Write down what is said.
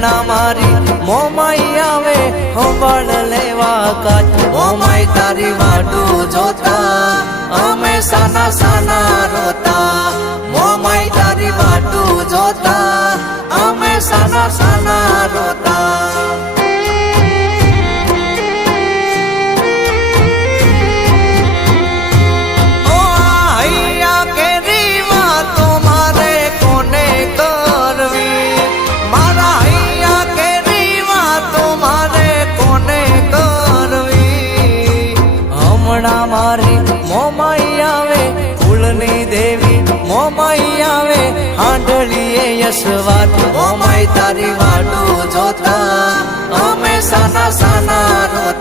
હમણાં મારી મોમાઈ આવે હંભાળ લેવા કાચ મોમાઈ તારી વાટું જોતા અમે સાના સાના રોતા મોમાઈ તારી વાટું જોતા અમે સાના સાના રોતા મારી મોમાઈ આવે ફૂલની દેવી મોમાઈ આવે હાંડળીએ યશવાત મોમાઈ તારી વાટું જોતા અમે સાના સાના રોતા